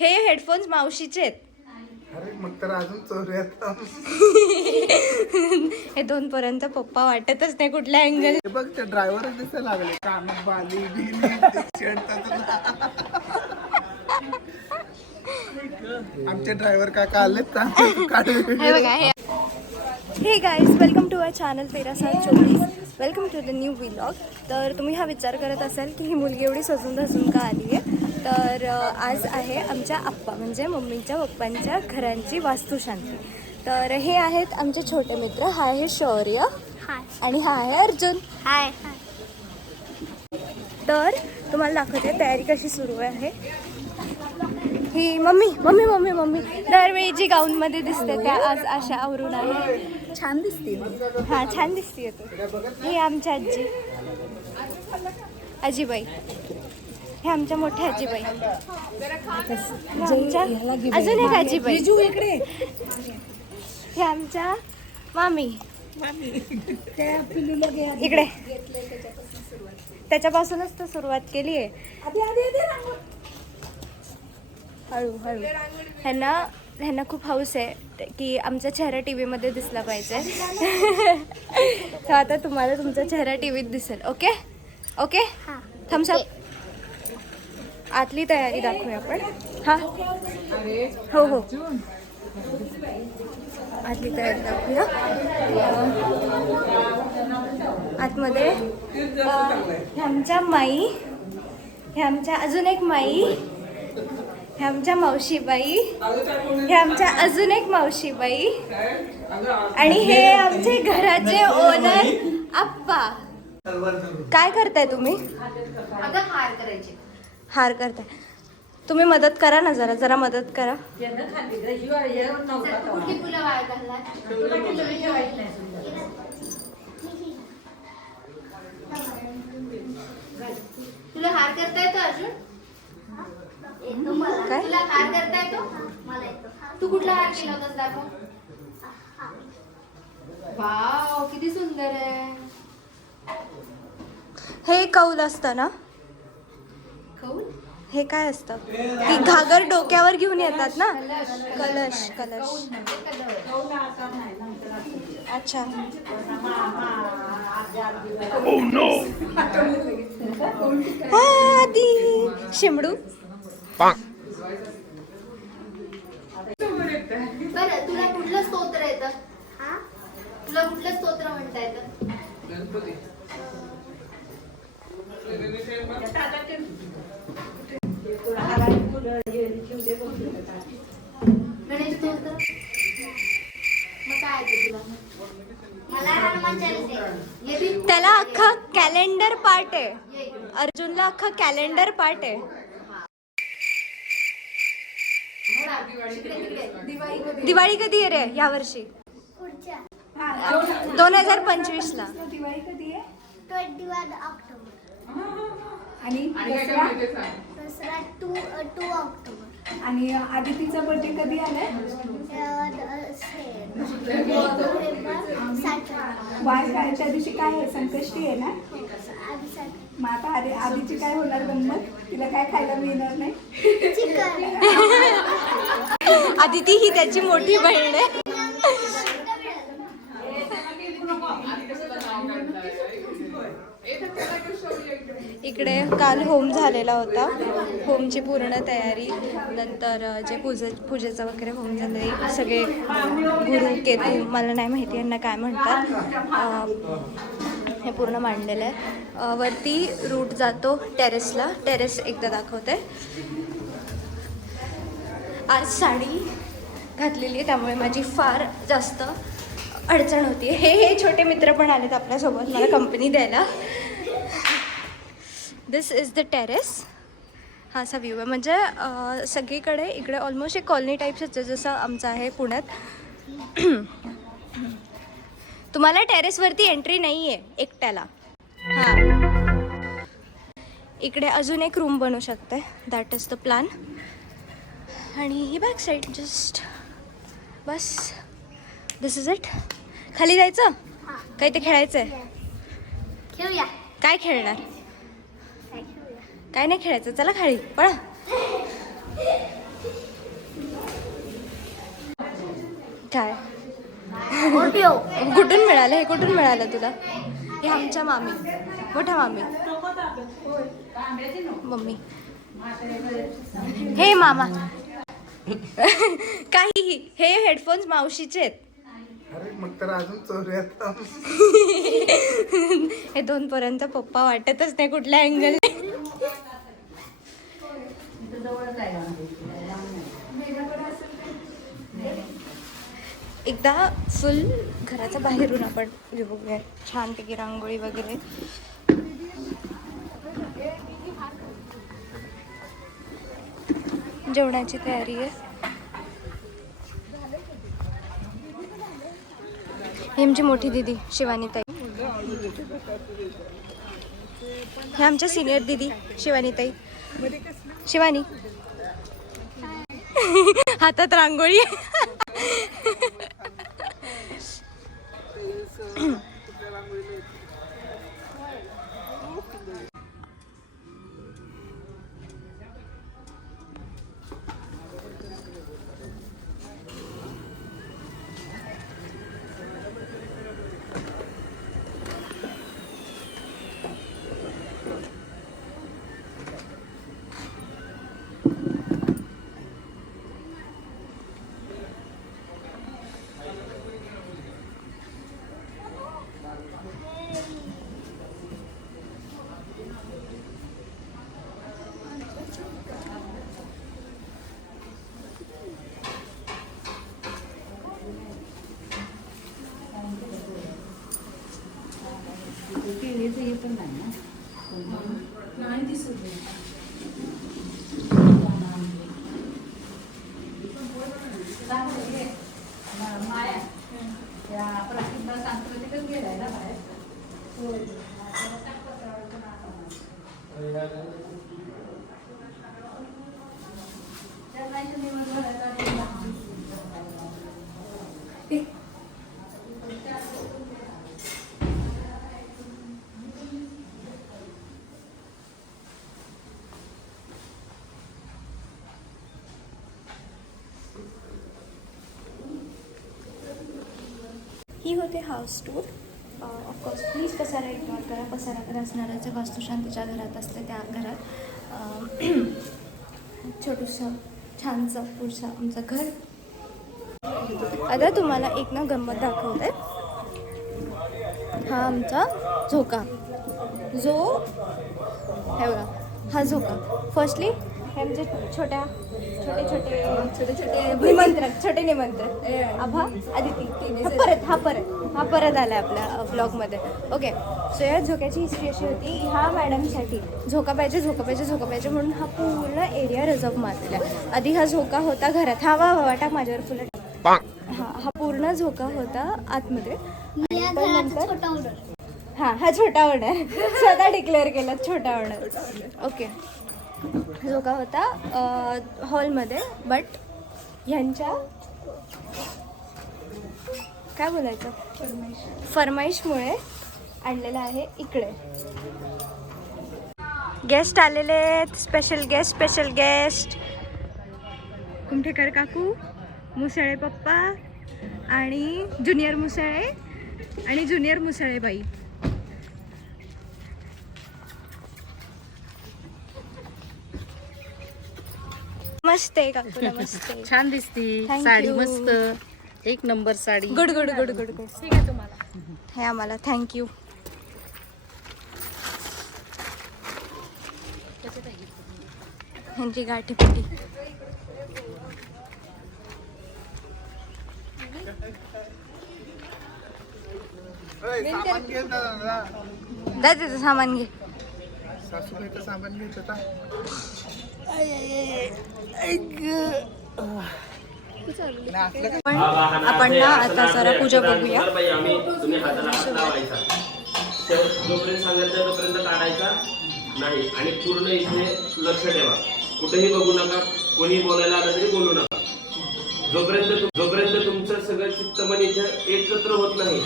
हे हेडफोन्स मावशीचे आहेत. अरे मग तर अजून चोऱ्यात. हे 2 पर्यंत पप्पा वाटतच नाही कुठल्या अँगल. बघ ते ड्रायव्हरच दिसायला लागले, कानात बाली बिली आमचे ड्रायव्हर काका आलेत का? हे बघा hey guys, welcome to our channel 13/7/24. Welcome to the new vlog. तर तुम्ही हा विचार करत असाल की ही मुलगी एवढी सजून धसून का आली आहे. तर आज आहे आमच्या आप्पा म्हणजे मम्मीच्या पप्पांच्या घरांची वास्तुशांती. तर हे आहेत आमचे छोटे मित्र. हा आहे शौर्य आणि हा आहे अर्जुन. हाय. तर तुम्हाला दाखवते तयारी कशी सुरू आहे. ही मम्मी मम्मी मम्मी मम्मी दरवेळी जी गाऊनमध्ये दिसते त्या आज अशा आवरून आहे. छान दिसते. हा छान दिसते तू. ही आमच्या आजी आजीबाई. हे आमच्या मोठ्या आजीबाई. अजून एक आजीबाई इकडे. हे आमच्या मामी इकडे. त्याच्यापासूनच तर सुरुवात केली आहे. हळूहळू ह्यांना खूप हौस आहे की आमचा चेहरा टी व्हीमध्ये दिसला पाहिजे. तर आता तुम्हाला तुमचा चेहरा टी व्हीत दिसेल. Okay okay. Thumbs up. आतली तयारी दाखवूया आपण. हां हो हो आतली तयारी दाखवूया. आतमध्ये हे आमच्या माई, हे आमच्या अजून एक माई, हे आमच्या मावशीबाई, हे आमच्या अजून एक मावशीबाई आणि हे आमचे घराचे ओनर आप्पा. काय करताय तुम्ही? अगं हार करायचे. हार करताय. तुम्ही मदत करा ना, जरा जरा मदत करा. कुठली फुलं वाळ घालणार? तुला हार करता येतो अर्जुन? काय? तुला हार करता येतो? मला येतो. तू कुठला हार केला होतास दाखव. वाव किती सुंदर आहे. हे कौल असतं ना? कौल? हे काय असतं? ती घागर डोक्यावर घेऊन येतात ना. कलश कलश. अच्छा. आदी शिमडू. बरं तुला कुठलं स्तोत्र येतं? तुला कुठलं स्तोत्र म्हणता येतं? गणेश स्तोत्र. मग काय येतं तुला? मला हनुमान चालीसा येते. त्याला अख्खा कॅलेंडर पार्ट आहे. अर्जुनला अख्खा कॅलेंडर पार्ट आहे. दिवाळी कधी आहे रे या वर्षी? 2025 ला. दिवाळी कधी आहे? 21 ऑक्टोबर. आणि दसरा? दसरा 2 ऑक्टोबर. आणि आदितीचा बर्थडे कधी आलाय? वार काय त्या दिवशी काय आहे? संकष्टी आहे ना? मग आता आधीची काय होणार गंमत? तिला काय खायला मिळणार नाही? आदिती ही त्याची मोठी बहीण आहे. इकडे काल होम झालेला होता. होमची पूर्ण तयारी, नंतर जे पूजेचं वगैरे होम झालं, सगळे गुरु केतू मला नाही माहिती यांना काय म्हणतात, हे पूर्ण मांडलेलं आहे. वरती रूट जातो टेरेसला. टेरेस एकदा दाखवते. आज साडी घातलेली आहे त्यामुळे माझी फार जास्त अडचण होती. हे छोटे मित्र पण आलेत आपल्यासोबत मला कंपनी द्यायला. दिस इज द टेरेस. हा असा व्ह्यू आहे. म्हणजे सगळीकडे इकडे ऑलमोस्ट एक कॉलनी टाईप्सच आहे जसं आमचं आहे पुण्यात. तुम्हाला टेरेसवरती एंट्री नाही आहे एकट्याला. हां इकडे अजून एक रूम बनू शकते. That is the plan. आणि ही बॅक साईड जस्ट बस. This is it. खाली जायचं काही ते खेळायचं आहे. खेळूया. काय खेळणार? काय नाही खेळायचं. चला खाली पळा. काय कुठून मिळालं हे? कुठून मिळालं तुला? हे आमच्या मामी, मोठ्या मामी, मम्मी, हे मामा. काहीही. हे हेडफोन्स मावशीचे आहेत. अरे मग तर अजून चोऱ्यात. हे 2 पर्यंत पप्पा वाटतच नाही कुठल्या अँगल. एकदा फुल घराच्या बाहेरून आपण बघूया छानपैकी रांगोळी वगैरे. जेवणाची तयारी आहे. ही आमची मोठी दीदी शिवानी ताई. हे आमच्या सिनियर दीदी शिवानी ताई. शिवानी हातात रांगोळी. ही होते हाऊस टूर. ऑफकोर्स प्लीज पसारा इग्नोर करा. पसारा असणाऱ्याचं वास्तुशांतीच्या घरात असते. त्या घरात छोटंसं छानसं पुढचं आमचं घर. आता तुम्हाला एक ना गंमत दाखवते. हा आमचा झोका. जो हे बघा हा झोका. फर्स्टली हे आमचे छोटे निमंत्रक आभा आदिती. हा परत आला आपल्या ब्लॉगमध्ये. ओके. सो या झोक्याची हिस्ट्री अशी होती. ह्या मॅडमसाठी झोका पाहिजे म्हणून हा पूर्ण एरिया रिझर्व मारलेला आहे. आधी हा झोका होता घरात. हा वा टाक माझ्यावर फुलं. हा पूर्ण झोका होता आतमध्ये. हा छोटा ओनर. स्वतः डिक्लेअर केला छोटा ओनर. ओके. झोका होता हॉलमध्ये. बट ह्यांच्या काय बोलायचं फरमाईशमुळे आणलेलं आहे इकडे. गेस्ट आलेले आहेत. स्पेशल गेस्ट कुमठेकर काकू, मुसळे पप्पा आणि ज्युनियर मुसळे बाई. मस्त आहे काकू. नमस्ते. छान दिसती Thank साडी. you. मस्त एक नंबर साडी. गुड. ठीक आहे तुम्हाला. हे आम्हाला थँक्यू. ह्यांची गाठीपिटी. सामान घे दादा. जा तिथं सामान घे. सासूबाईचं सामान घेत होता. आपण ना आता जरा पूजा बघूया. तुम्ही हाताला हात लावायचा. जोपर्यंत सांगायचं तोपर्यंत काढायचा नाही. आणि पूर्ण इथे लक्ष ठेवा. कुठेही बघू नका. कोणी बोलायला आलं तरी बोलू नका. जोपर्यंत तुमचं सगळं चित्त मन इथे एकत्र होत नाही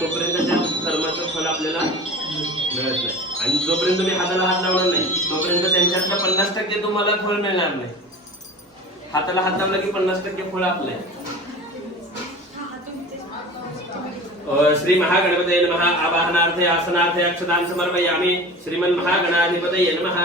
तोपर्यंत त्या कर्माचं फल आपल्याला मिळत नाही. आणि जोपर्यंत तुम्ही हाताला हात लावणार नाही तोपर्यंत त्यांच्यातलं 50% तुम्हाला फळ मिळणार नाही. हाताला हात लावला की 50% फळ आपलं आहे. श्री महागणपतये नमः आवाहनार्थे आसनार्थे अक्षतान् समर्पयामि श्रीमन् महागणाधिपतये नमः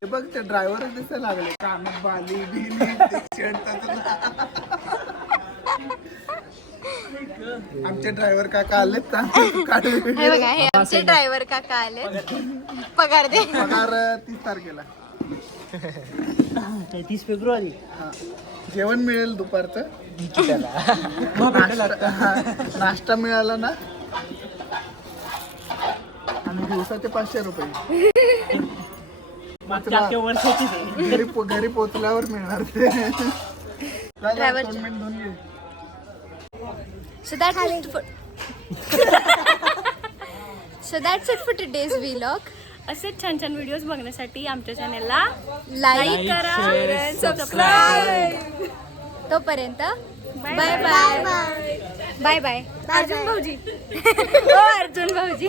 हे बघ ते ड्रायव्हरच दिसायला लागले कानात बाली बिली ते चिडतात. आमचे ड्रायव्हर काका आलेत का हे बघा हे आमचे ड्रायव्हर काका आले. पगार दे. पगार 30 तारखेला 30 फेब्रुवारी. जेवण मिळेल दुपारचं. नाश्ता मिळाला ना आणि दिवसाचे 500 रुपये वर्षाची घरी पोचल्यावर मिळणार ते. Driver- 2 मिनिट धुवून घे. So that's it for today's vlog. असेच छान छान व्हिडिओज बघण्यासाठी आमच्या चॅनलला लाईक करा, सबस्क्राईब. तोपर्यंत bye bye bye bye. Arjun भाऊजी. हो अर्जुन भाऊजी.